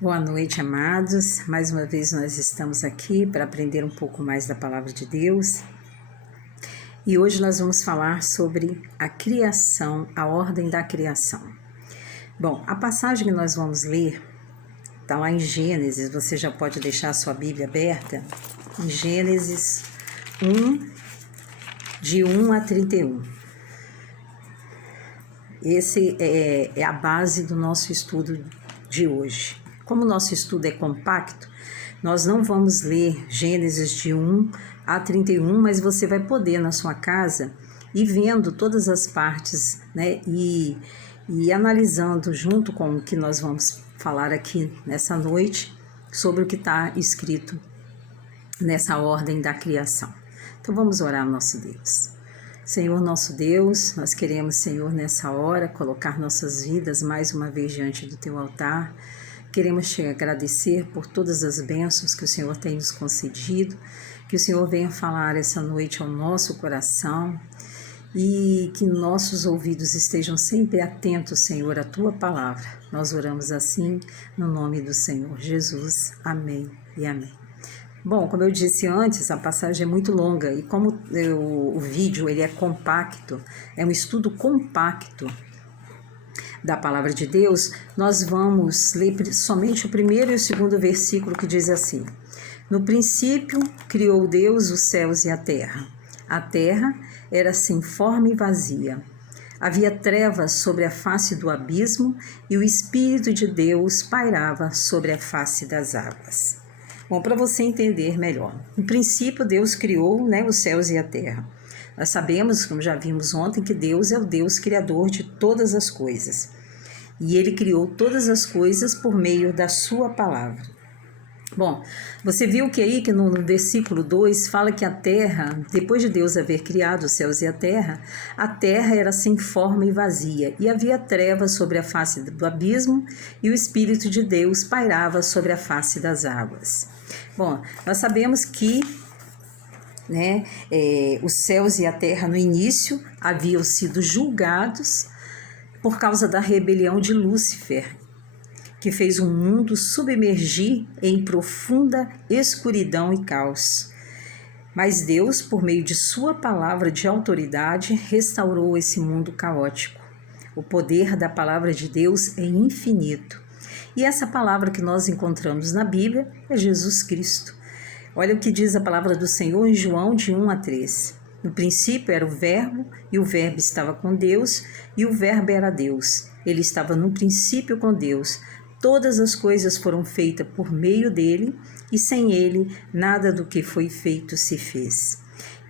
Boa noite, amados. Mais uma vez nós estamos aqui para aprender um pouco mais da Palavra de Deus. E hoje nós vamos falar sobre a criação, a ordem da criação. Bom, a passagem que nós vamos ler está lá em Gênesis, você já pode deixar a sua Bíblia aberta, em Gênesis 1, de 1 a 31. Esse é a base do nosso estudo de hoje. Como o nosso estudo é compacto, nós não vamos ler Gênesis de 1 a 31, mas você vai poder na sua casa ir vendo todas as partes, né, e analisando junto com o que nós vamos falar aqui nessa noite sobre o que está escrito nessa ordem da criação. Então vamos orar ao nosso Deus. Senhor nosso Deus, nós queremos, Senhor, nessa hora, colocar nossas vidas mais uma vez diante do Teu altar. Queremos te agradecer por todas as bênçãos que o Senhor tem nos concedido, que o Senhor venha falar essa noite ao nosso coração e que nossos ouvidos estejam sempre atentos, Senhor, à Tua palavra. Nós oramos assim, no nome do Senhor Jesus. Amém e amém. Bom, como eu disse antes, a passagem é muito longa e como o vídeo ele é compacto, é um estudo compacto da Palavra de Deus, nós vamos ler somente o primeiro e o segundo versículo que diz assim: No princípio criou Deus os céus e a terra. A terra era sem forma e vazia. Havia trevas sobre a face do abismo e o Espírito de Deus pairava sobre a face das águas. Bom, para você entender melhor, no princípio Deus criou, os céus e a terra. Nós sabemos, como já vimos ontem, que Deus é o Deus criador de todas as coisas. E Ele criou todas as coisas por meio da sua palavra. Bom, você viu que no versículo 2 fala que a terra, depois de Deus haver criado os céus e a terra era sem forma e vazia, e havia trevas sobre a face do abismo, e o Espírito de Deus pairava sobre a face das águas. Bom, nós sabemos que os céus e a terra no início haviam sido julgados por causa da rebelião de Lúcifer, que fez o mundo submergir em profunda escuridão e caos. Mas Deus, por meio de sua palavra de autoridade, restaurou esse mundo caótico. O poder da palavra de Deus é infinito. E essa palavra que nós encontramos na Bíblia é Jesus Cristo. Olha o que diz a palavra do Senhor em João de 1 a 3. No princípio era o Verbo, e o Verbo estava com Deus, e o Verbo era Deus. Ele estava no princípio com Deus. Todas as coisas foram feitas por meio dele, e sem ele nada do que foi feito se fez.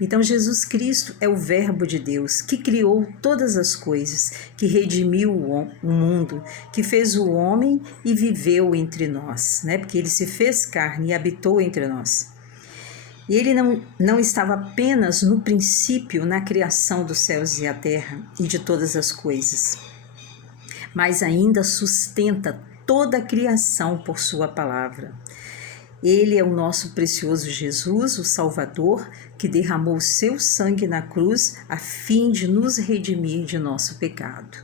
Então Jesus Cristo é o Verbo de Deus, que criou todas as coisas, que redimiu o mundo, que fez o homem e viveu entre nós, porque ele se fez carne e habitou entre nós. E ele não estava apenas no princípio, na criação dos céus e a terra e de todas as coisas, mas ainda sustenta toda a criação por sua palavra. Ele é o nosso precioso Jesus, o Salvador, que derramou seu sangue na cruz a fim de nos redimir de nosso pecado.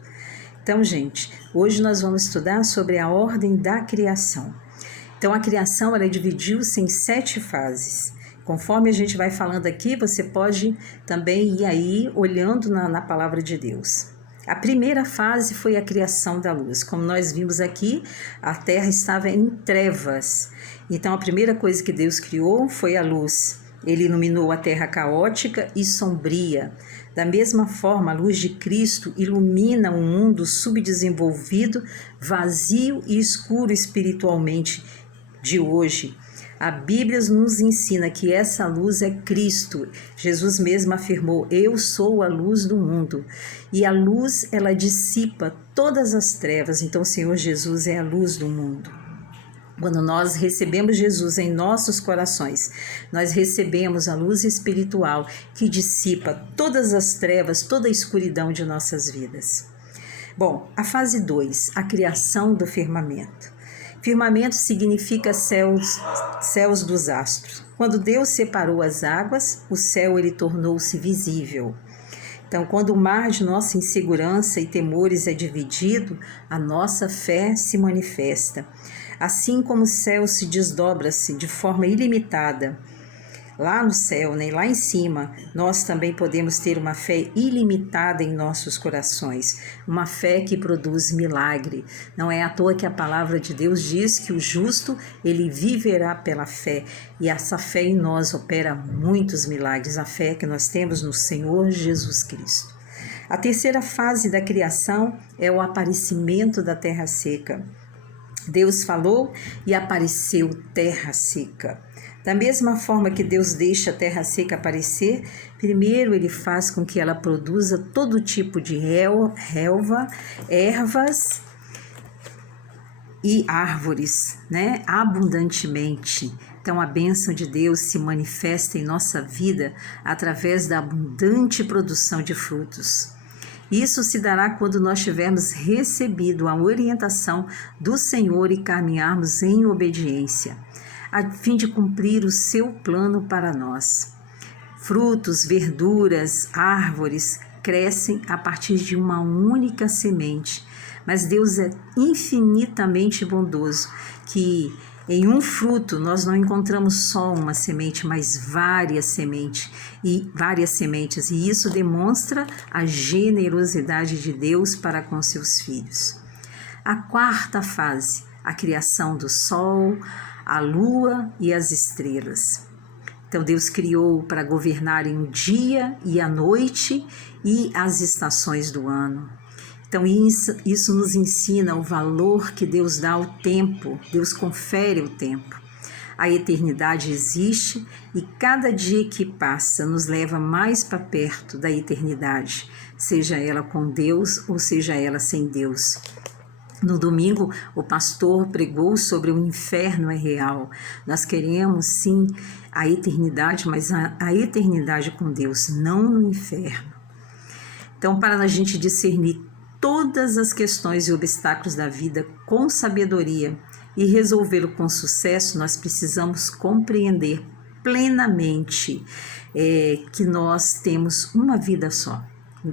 Então, gente, hoje nós vamos estudar sobre a ordem da criação. Então, a criação ela dividiu-se em 7 fases. Conforme a gente vai falando aqui, você pode também ir aí olhando na palavra de Deus. A primeira fase foi a criação da luz. Como nós vimos aqui, a terra estava em trevas. Então, a primeira coisa que Deus criou foi a luz. Ele iluminou a terra caótica e sombria. Da mesma forma, a luz de Cristo ilumina um mundo subdesenvolvido, vazio e escuro espiritualmente de hoje. A Bíblia nos ensina que essa luz é Cristo. Jesus mesmo afirmou: eu sou a luz do mundo. E a luz, ela dissipa todas as trevas. Então, o Senhor Jesus é a luz do mundo. Quando nós recebemos Jesus em nossos corações, nós recebemos a luz espiritual que dissipa todas as trevas, toda a escuridão de nossas vidas. Bom, a fase 2, a criação do firmamento. Firmamento significa céus dos astros. Quando Deus separou as águas, o céu ele tornou-se visível. Então, quando o mar de nossa insegurança e temores é dividido, a nossa fé se manifesta. Assim como o céu se desdobra-se de forma ilimitada, lá no céu, né, lá em cima, nós também podemos ter uma fé ilimitada em nossos corações, uma fé que produz milagre. Não é à toa que a palavra de Deus diz que o justo, ele viverá pela fé, e essa fé em nós opera muitos milagres, a fé que nós temos no Senhor Jesus Cristo. A terceira fase da criação é o aparecimento da terra seca. Deus falou e apareceu terra seca. Da mesma forma que Deus deixa a terra seca aparecer, primeiro Ele faz com que ela produza todo tipo de relva, ervas e árvores, né? Abundantemente. Então a bênção de Deus se manifesta em nossa vida através da abundante produção de frutos. Isso se dará quando nós tivermos recebido a orientação do Senhor e caminharmos em obediência, a fim de cumprir o seu plano para nós. Frutos, verduras, árvores crescem a partir de uma única semente, mas Deus é infinitamente bondoso, que em um fruto nós não encontramos só uma semente, mas várias sementes, e isso demonstra a generosidade de Deus para com seus filhos. A quarta fase, a criação do sol, a lua e as estrelas. Então Deus criou para governarem o dia e a noite e as estações do ano. Então isso nos ensina o valor que Deus dá ao tempo, Deus confere o tempo. A eternidade existe e cada dia que passa nos leva mais para perto da eternidade, seja ela com Deus ou seja ela sem Deus. No domingo, o pastor pregou sobre o inferno é real. Nós queremos sim a eternidade, mas a eternidade com Deus, não no inferno. Então, para a gente discernir todas as questões e obstáculos da vida com sabedoria e resolvê-lo com sucesso, nós precisamos compreender plenamente que nós temos uma vida só.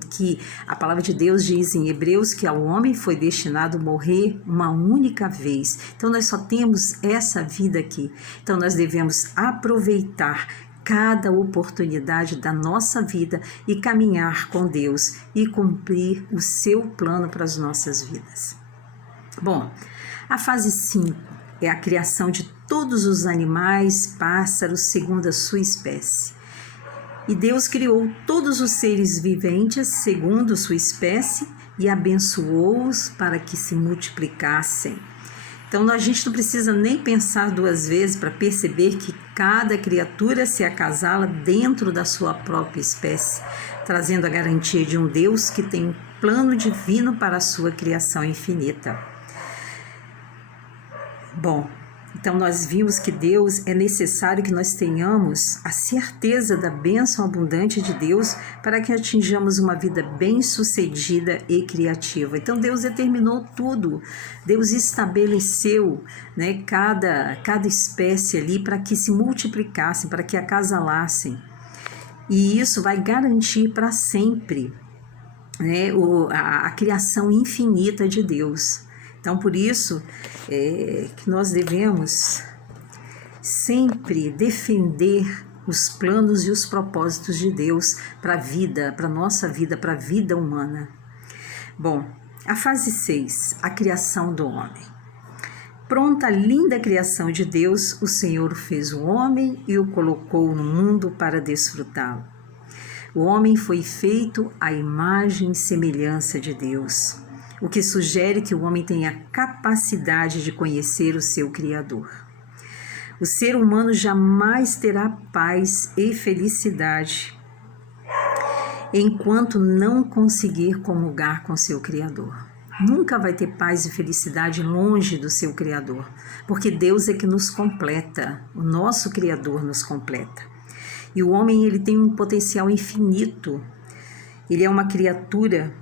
Que a palavra de Deus diz em Hebreus que ao homem foi destinado morrer uma única vez. Então nós só temos essa vida aqui. Então nós devemos aproveitar cada oportunidade da nossa vida e caminhar com Deus e cumprir o seu plano para as nossas vidas. Bom, a fase 5 é a criação de todos os animais, pássaros, segundo a sua espécie. E Deus criou todos os seres viventes segundo sua espécie e abençoou-os para que se multiplicassem. Então a gente não precisa nem pensar duas vezes para perceber que cada criatura se acasala dentro da sua própria espécie, trazendo a garantia de um Deus que tem um plano divino para a sua criação infinita. Bom, então nós vimos que Deus é necessário que nós tenhamos a certeza da bênção abundante de Deus para que atinjamos uma vida bem-sucedida e criativa. Então Deus determinou tudo, Deus estabeleceu, né, cada espécie ali para que se multiplicassem, para que acasalassem. E isso vai garantir para sempre, né, a criação infinita de Deus. Então, por isso que nós devemos sempre defender os planos e os propósitos de Deus para a vida, para a nossa vida, para a vida humana. Bom, a fase 6, a criação do homem. Pronta a linda criação de Deus, o Senhor fez o homem e o colocou no mundo para desfrutá-lo. O homem foi feito à imagem e semelhança de Deus, o que sugere que o homem tem a capacidade de conhecer o seu Criador. O ser humano jamais terá paz e felicidade enquanto não conseguir comungar com seu Criador. Nunca vai ter paz e felicidade longe do seu Criador, porque Deus é que nos completa, o nosso Criador nos completa. E o homem, ele tem um potencial infinito, ele é uma criatura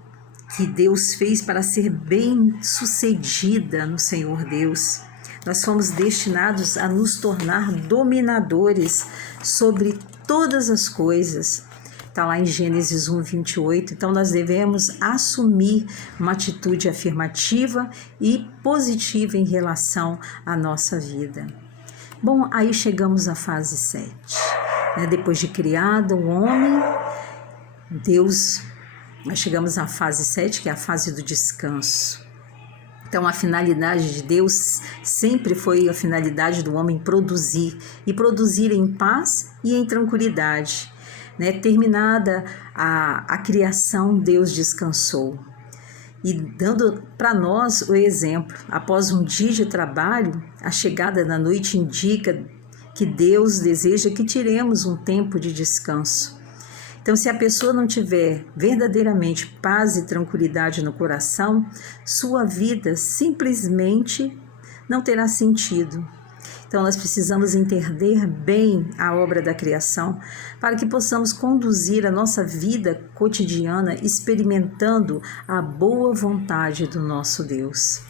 que Deus fez para ser bem-sucedida no Senhor Deus. Nós fomos destinados a nos tornar dominadores sobre todas as coisas. está lá em Gênesis 1, 28. Então, nós devemos assumir uma atitude afirmativa e positiva em relação à nossa vida. Bom, aí chegamos à fase 7. Depois de criado o homem, nós chegamos à fase 7, que é a fase do descanso. Então, a finalidade de Deus sempre foi a finalidade do homem produzir, e produzir em paz e em tranquilidade. Terminada a criação, Deus descansou. E dando para nós o exemplo, após um dia de trabalho, a chegada da noite indica que Deus deseja que tiremos um tempo de descanso. Então, se a pessoa não tiver verdadeiramente paz e tranquilidade no coração, sua vida simplesmente não terá sentido. Então, nós precisamos entender bem a obra da criação para que possamos conduzir a nossa vida cotidiana experimentando a boa vontade do nosso Deus.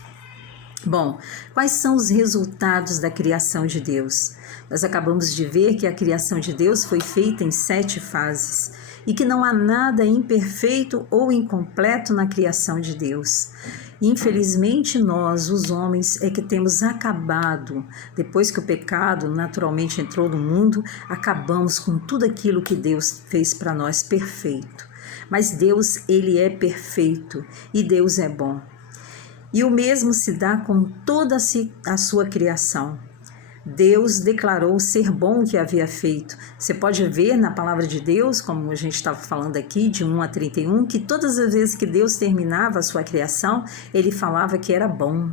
Bom, quais são os resultados da criação de Deus? Nós acabamos de ver que a criação de Deus foi feita em 7 fases e que não há nada imperfeito ou incompleto na criação de Deus. Infelizmente, nós, os homens, é que temos acabado, depois que o pecado naturalmente entrou no mundo, acabamos com tudo aquilo que Deus fez para nós perfeito. Mas Deus, Ele é perfeito e Deus é bom. E o mesmo se dá com toda a sua criação. Deus declarou ser bom o que havia feito. Você pode ver na palavra de Deus, como a gente estava falando aqui, de 1 a 31, que todas as vezes que Deus terminava a sua criação, Ele falava que era bom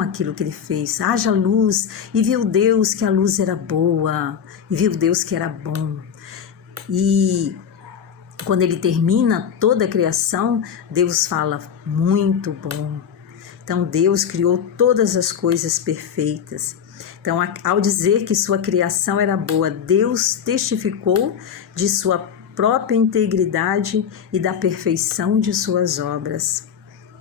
aquilo que Ele fez. Haja luz, e viu Deus que a luz era boa, e viu Deus que era bom. E quando Ele termina toda a criação, Deus fala, muito bom. Então, Deus criou todas as coisas perfeitas. Então, ao dizer que sua criação era boa, Deus testificou de sua própria integridade e da perfeição de suas obras.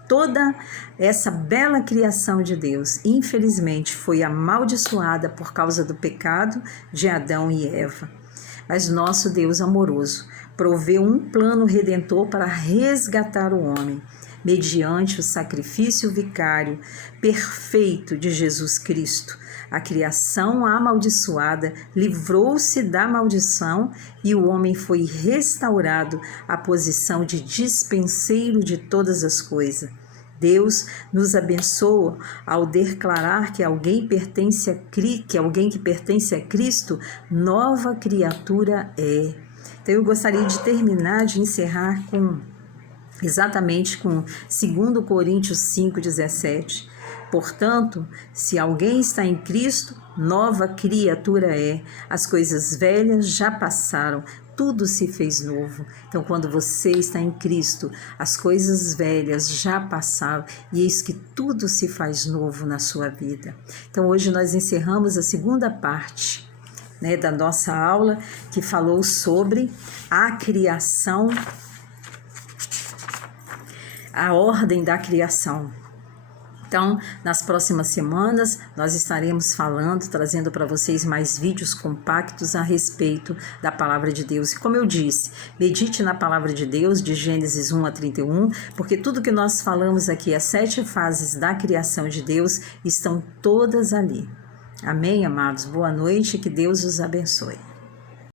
Toda essa bela criação de Deus, infelizmente, foi amaldiçoada por causa do pecado de Adão e Eva. Mas nosso Deus amoroso proveu um plano redentor para resgatar o homem, mediante o sacrifício vicário perfeito de Jesus Cristo. A criação amaldiçoada livrou-se da maldição e o homem foi restaurado à posição de dispenseiro de todas as coisas. Deus nos abençoa ao declarar que alguém que pertence a Cristo, nova criatura é. Então eu gostaria de terminar, de encerrar exatamente com 2 Coríntios 5,17. Portanto, se alguém está em Cristo, nova criatura é. As coisas velhas já passaram, tudo se fez novo. Então, quando você está em Cristo, as coisas velhas já passaram e eis que tudo se faz novo na sua vida. Então, hoje nós encerramos a segunda parte, da nossa aula, que falou sobre a criação, a ordem da criação. Então, nas próximas semanas, nós estaremos trazendo para vocês mais vídeos compactos a respeito da Palavra de Deus. E como eu disse, medite na Palavra de Deus, de Gênesis 1 a 31, porque tudo que nós falamos aqui, as 7 fases da criação de Deus, estão todas ali. Amém, amados? Boa noite, que Deus os abençoe.